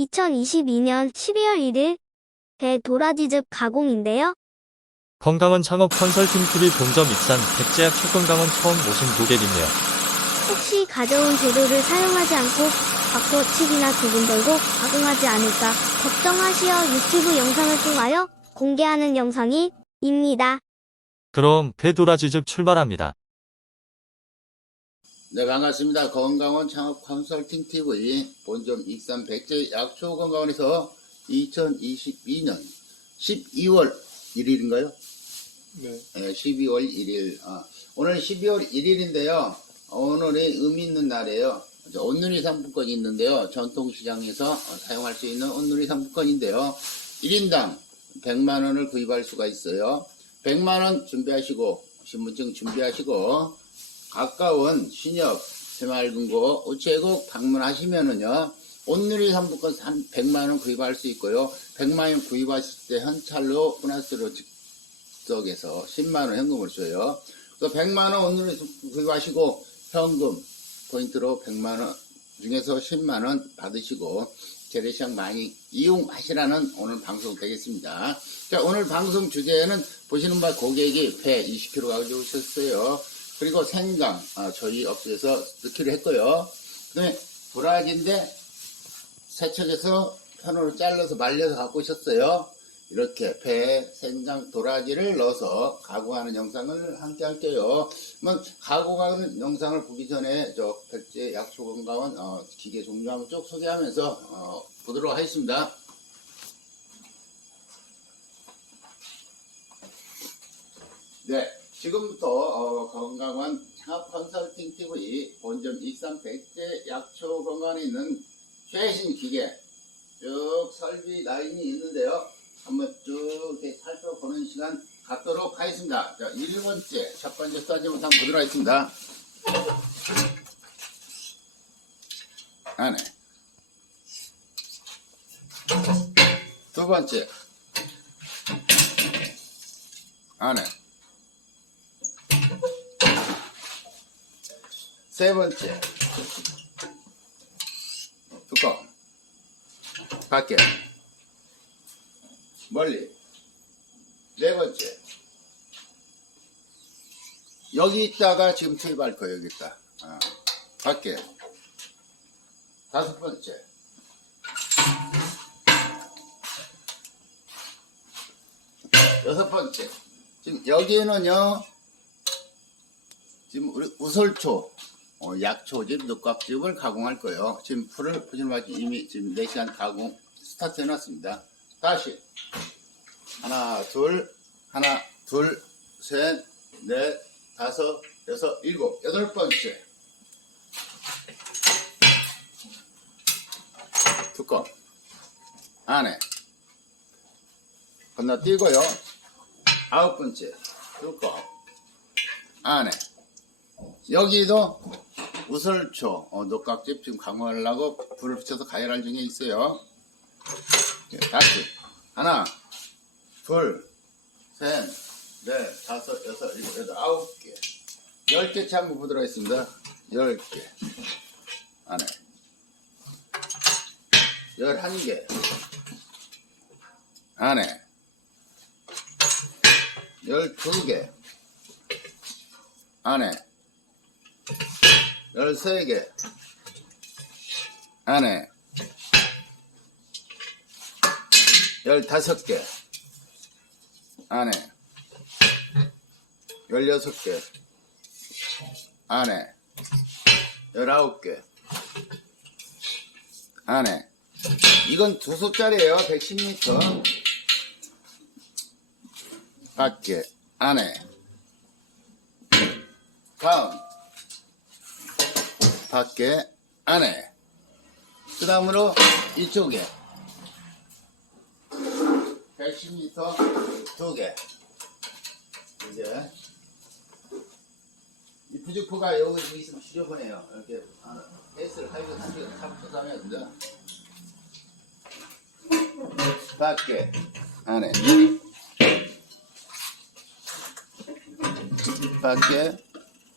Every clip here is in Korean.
2022년 12월 1일 배 도라지즙 가공인데요. 건강원 창업 컨설팅 TV 본점 입산 백제약 초건강원 처음 오신 고객이네요. 혹시 가져온 재료를 사용하지 않고 바꿔치기나 두분 돌고 가공하지 않을까 걱정하시어 유튜브 영상을 통하여 공개하는 영상입니다. 그럼 배도라지즙 출발합니다. 네, 반갑습니다. 건강원 창업 컨설팅 TV 본점 익산 백제 약초 건강원에서 2022년 12월 1일인가요? 네. 12월 1일. 아, 오늘 12월 1일인데요. 오늘이 의미 있는 날이에요. 온누리 상품권이 있는데요. 전통시장에서 사용할 수 있는 온누리 상품권인데요. 1인당 100만 원을 구입할 수가 있어요. 100만 원 준비하시고 신분증 준비하시고 가까운 신협, 새마을금고, 우체국 방문하시면은요, 온누리 상품권 100만 원 구입할 수 있고요. 100만 원 구입하실 때 현찰로 보너스로 즉석에서 10만 원 현금을 줘요. 그 100만 원 온누리 구입하시고 현금 포인트로 100만 원 중에서 10만 원 받으시고 재래시장 많이 이용하시라는 오늘 방송 되겠습니다. 자, 오늘 방송 주제는 보시는 바 고객이 배 20kg 가져오셨어요. 그리고 생강, 아, 저희 업체에서 넣기로 했고요. 그 다음에 도라지인데 세척해서 편으로 잘라서 말려서 갖고 오셨어요. 이렇게 배, 생강, 도라지를 넣어서 가공하는 영상을 함께 할게요. 그러면 가공하는 영상을 보기 전에 저 백제 약초 건강원 어, 기계 종류 한번 쭉 소개하면서 어, 보도록 하겠습니다. 네, 지금부터 어, 건강원 창업 컨설팅 TV 본점 익산 백제 약초 건강에 있는 최신 기계 쭉 설비 라인이 있는데요. 한번 쭉 이렇게 살펴보는 시간 갖도록 하겠습니다. 자, 1번째, 첫 번째 사진부터 한번 보도록 하겠습니다. 안에. 두 번째. 안에. 세 번째. 뚜껑. 밖에. 멀리. 네 번째. 여기 있다가 지금 투입할 거예요, 여기 있다. 아, 밖에. 다섯 번째. 여섯 번째. 지금 여기에는요, 지금 우리 우설초, 어, 약초즙, 녹각즙을 가공할 거예요. 지금 풀을 보시는 바같이 이미 지금 4시간 가공 스타트 해놨습니다. 다시. 하나, 둘, 하나, 둘, 셋, 넷, 다섯, 여섯, 일곱, 여덟 번째. 뚜껑. 안에. 건너뛰고요. 아홉 번째. 뚜껑. 안에. 여기도 우설초, 어, 녹각즙 지금 강화하려고 불을 붙여서 가열할 중에 있어요. 네, 다시. 하나, 둘, 셋, 넷, 다섯, 여섯, 일곱, 여덟, 아홉 개. 열 개째 한번 보도록 하겠습니다. 열 개. 안에. 열한 개. 안에. 열두 개. 안에. 열세 개. 안에. 열다섯 개. 안에. 열여섯 개. 안에. 열아홉 개. 안에. 이건 두 솥짜리예요. 110리터. 밖에. 안에. 다음. 밖에. 안에. 그 다음으로 이쪽에. 110리터 두 개. 이제 이 부직포가 여기 있으면 지저분해요. 이렇게 S를 하이브 한개 잡고 하면 됩니다. 밖에 안에 밖에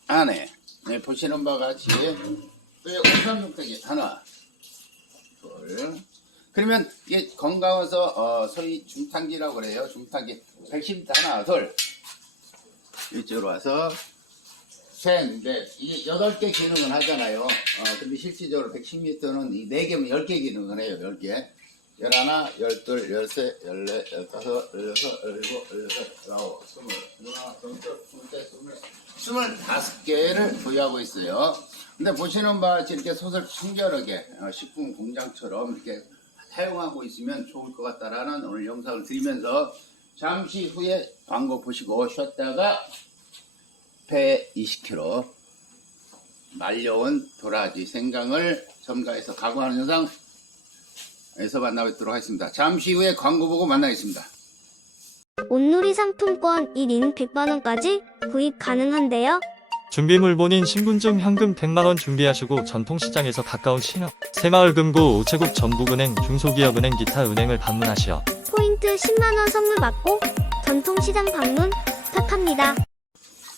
안에 네, 보시는 바와 같이 또 우산 용택이 하나 둘 그러면 이게 건강해서 어, 소위 중탕기라고 그래요. 중탕기 110m 하나 둘 이쪽으로 와서 셋, 넷, 이게 8개 기능을 하잖아요. 어, 근데 실질적으로 110m는 이 4개면 10개 기능을 해요. 10개. 11, 12, 13, 14, 15, 16, 17, 18, 19, 20, 21, 22, 25개를 보유하고 있어요. 근데 보시는 바와 같이 이렇게 솥을 청결하게 어, 식품 공장처럼 이렇게 사용하고 있으면 좋을 것 같다라는 오늘 영상을 드리면서 잠시 후에 광고 보시고 쉬었다가 배 20kg 말려온 도라지 생강을 첨가해서 가공하는 영상 에서 만나뵙도록 하겠습니다. 잠시 후에 광고 보고 만나겠습니다. 온누리 상품권 1인 100만원까지 구입 가능한데요. 준비 물 본인 신분증 현금 100만원 준비하시고 전통시장에서 가까운 신협, 새마을금고, 우체국 전북은행, 중소기업은행 기타 은행을 방문하시어 포인트 10만원 선물 받고 전통시장 방문 부탁합니다.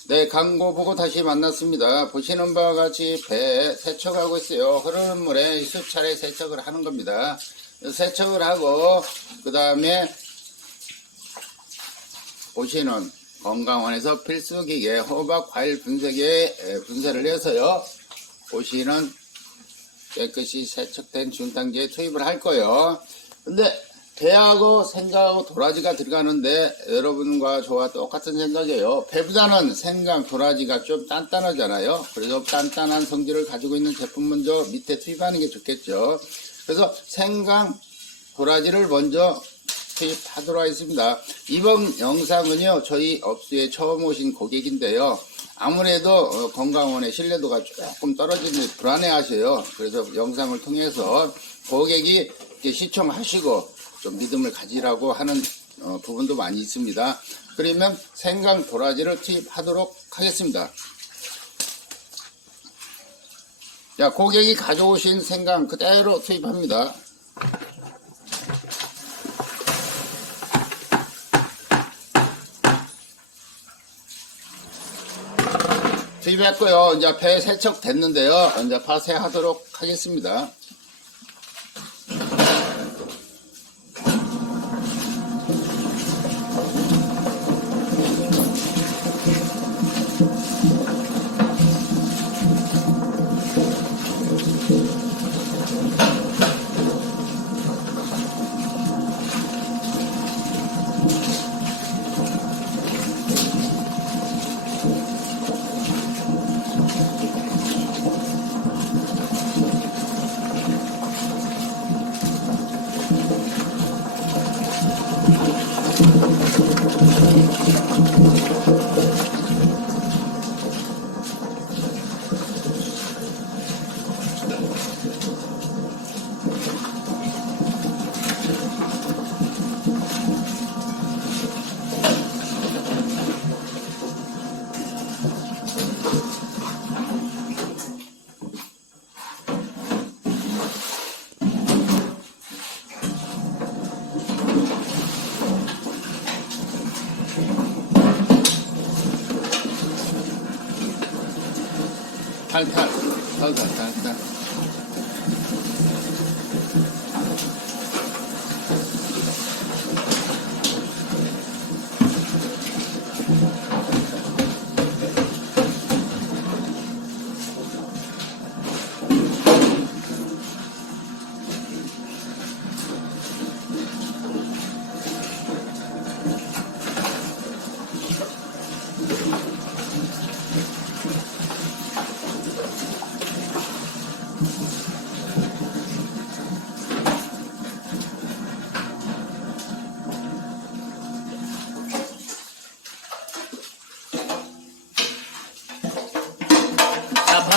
네, 광고 보고 다시 만났습니다. 보시는 바와 같이 배에 세척하고 있어요. 흐르는 물에 수차례 세척을 하는 겁니다. 세척을 하고 그 다음에 보시는 건강원에서 필수 기계 호박 과일 분쇄기에 에, 분쇄를 해서요. 보시는 깨끗이 세척된 중탕기에 투입을 할 거예요. 근데 배하고 생강하고 도라지가 들어가는데 여러분과 저와 똑같은 생각이에요. 배보다는 생강, 도라지가 좀 단단하잖아요. 그래서 단단한 성질을 가지고 있는 제품 먼저 밑에 투입하는 게 좋겠죠. 그래서 생강, 도라지를 먼저 투입하도록 하겠습니다. 이번 영상은요, 저희 업소에 처음 오신 고객인데요. 아무래도 어, 건강원의 신뢰도가 조금 떨어지는 불안해 하셔요. 그래서 영상을 통해서 고객이 시청하시고 좀 믿음을 가지라고 하는 어, 부분도 많이 있습니다. 그러면 생강 도라지를 투입하도록 하겠습니다. 자, 고객이 가져오신 생강 그대로 투입합니다. 투입했고요. 이제 배 세척 됐는데요. 이제 파쇄하도록 하겠습니다. 看看，看看，看看。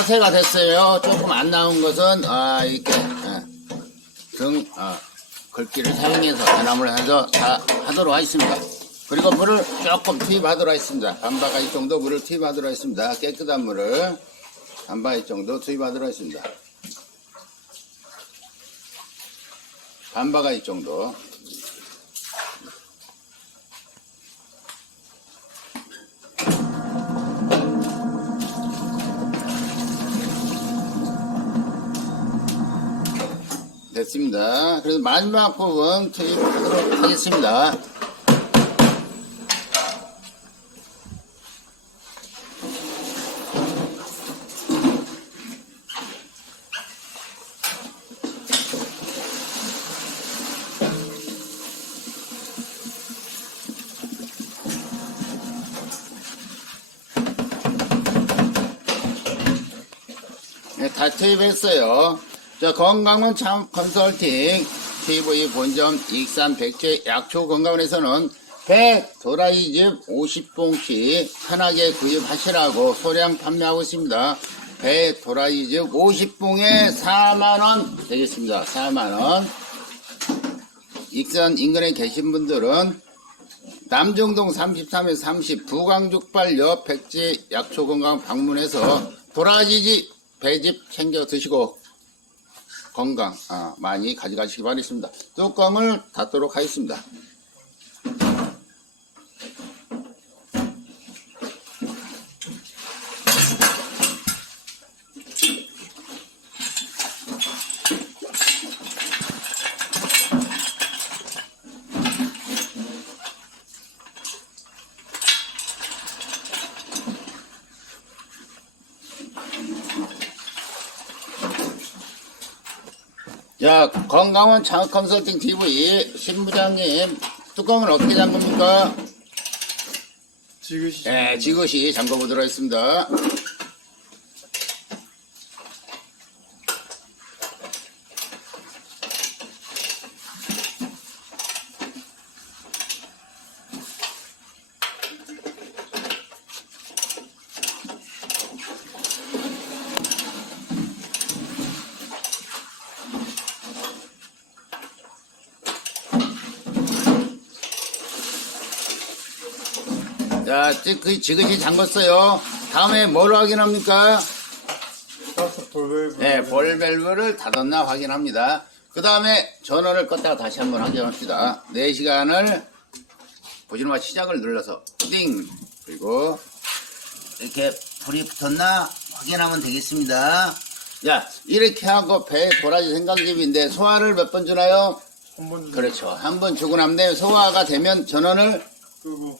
파쇄가 됐어요. 조금 안 나온 것은, 아, 이렇게, 예, 등, 아, 글귀를 사용해서 대나무를 해서 다 하도록 하겠습니다. 그리고 물을 조금 투입하도록 하겠습니다. 반바가지 정도 물을 투입하도록 하겠습니다. 깨끗한 물을 반바가지 정도 투입하도록 하겠습니다. 반바가지 정도. 됐습니다. 그래서 마지막 부분 투입하도록 하겠습니다. 네, 다 투입했어요. 자, 건강원 참 컨설팅 TV 본점 익산 백제 약초 건강원에서는 배 도라이즙 50봉씩 편하게 구입하시라고 소량 판매하고 있습니다. 배 도라이즙 50봉에 4만원 되겠습니다. 4만원. 익산 인근에 계신 분들은 남정동 33에 30 부광죽발 옆 백제 약초 건강 방문해서 도라지지 배즙 챙겨 드시고 건강 아, 많이 가져가시기 바라겠습니다. 뚜껑을 닫도록 하겠습니다. 자, 건강원 창업 컨설팅 TV 신부장님 뚜껑을 어떻게 잠깁니까? 지그시 네, 지그시 잠궈보도록 하겠습니다. 자, 지- 그 지그시 잠궜어요. 다음에 뭘 확인합니까? 네, 볼밸브를 닫았나 확인합니다. 그 다음에 전원을 껐다가 다시 한번 확인합시다. 4시간을 보시는 바 시작을 눌러서 띵 그리고 이렇게 불이 붙었나 확인하면 되겠습니다. 자, 이렇게 하고 배 도라지 생강즙인데 소화를 몇 번 주나요? 한 번 그렇죠. 한 번 주고 남네 소화가 되면 전원을 끄고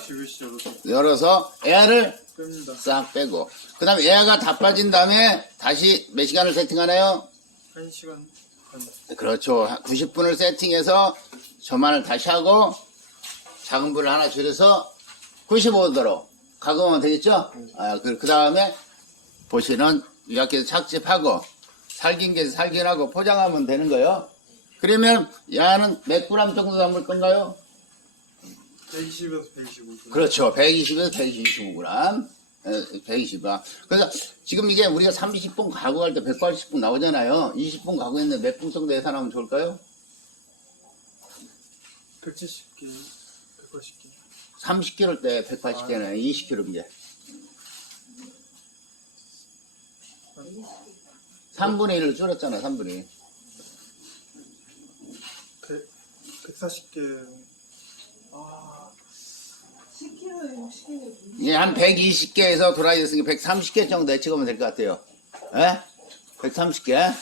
지그시 열어서 에어를 뺍니다. 싹 빼고 그 다음에 에어가 다 빠진 다음에 다시 몇 시간을 세팅하나요? 1시간 반 그렇죠. 90분을 세팅해서 저만을 다시 하고 작은 불을 하나 줄여서 95도로 가공하면 되겠죠? 아, 그, 그 다음에 보시는 유약해서 착즙하고 살긴 게 살긴하고 포장하면 되는 거예요. 그러면 야는 몇 그램 정도 담을 건가요? 120에서 125g 그렇죠. 120에서 125g. 120g. 그래서 지금 이게 우리가 30분 가공할 때 180분 나오잖아요. 20분 가공했는데 몇분 정도 예산하면 좋을까요? 170개 180개 30kg 때 180개는 20kg 이제. 3분의 1을 줄였잖아, 3분의 1. 100, 140개 아 10kg, 60kg. 예, 한 120개에서 돌아있으니까 130개 정도 예측하면 될 것 같아요. 예? 130개?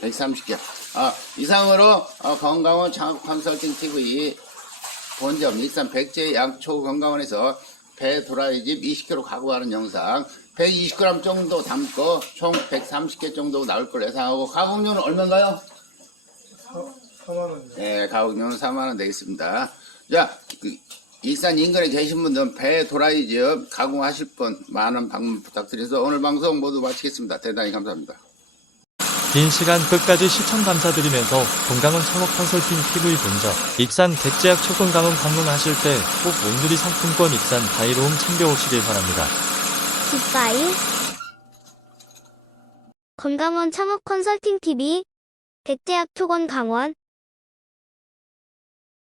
130개. 아, 이상으로 어, 건강원 창업 컨설팅 TV 본점 일산 백제 양초 건강원에서 배 도라이집 20kg 가공하는 영상 120g 정도 담고 총 130개 정도 나올 걸 예상하고 가공료는 얼마인가요? 4만원이요 예, 가격료는 4만 원 되겠습니다. 자, 그, 일산 인근에 계신 분들은 배 도라이즙 가공하실 분 많은 방문 부탁드려서 오늘 방송 모두 마치겠습니다. 대단히 감사합니다. 긴 시간 끝까지 시청 감사드리면서 건강원 창업 컨설팅 TV 본점 익산 백제약 초건강원 방문하실 때 꼭 온누리 상품권 익산 바이로움 챙겨오시길 바랍니다. 굿바이. 건강원 창업 컨설팅 TV 백제약 초건 강원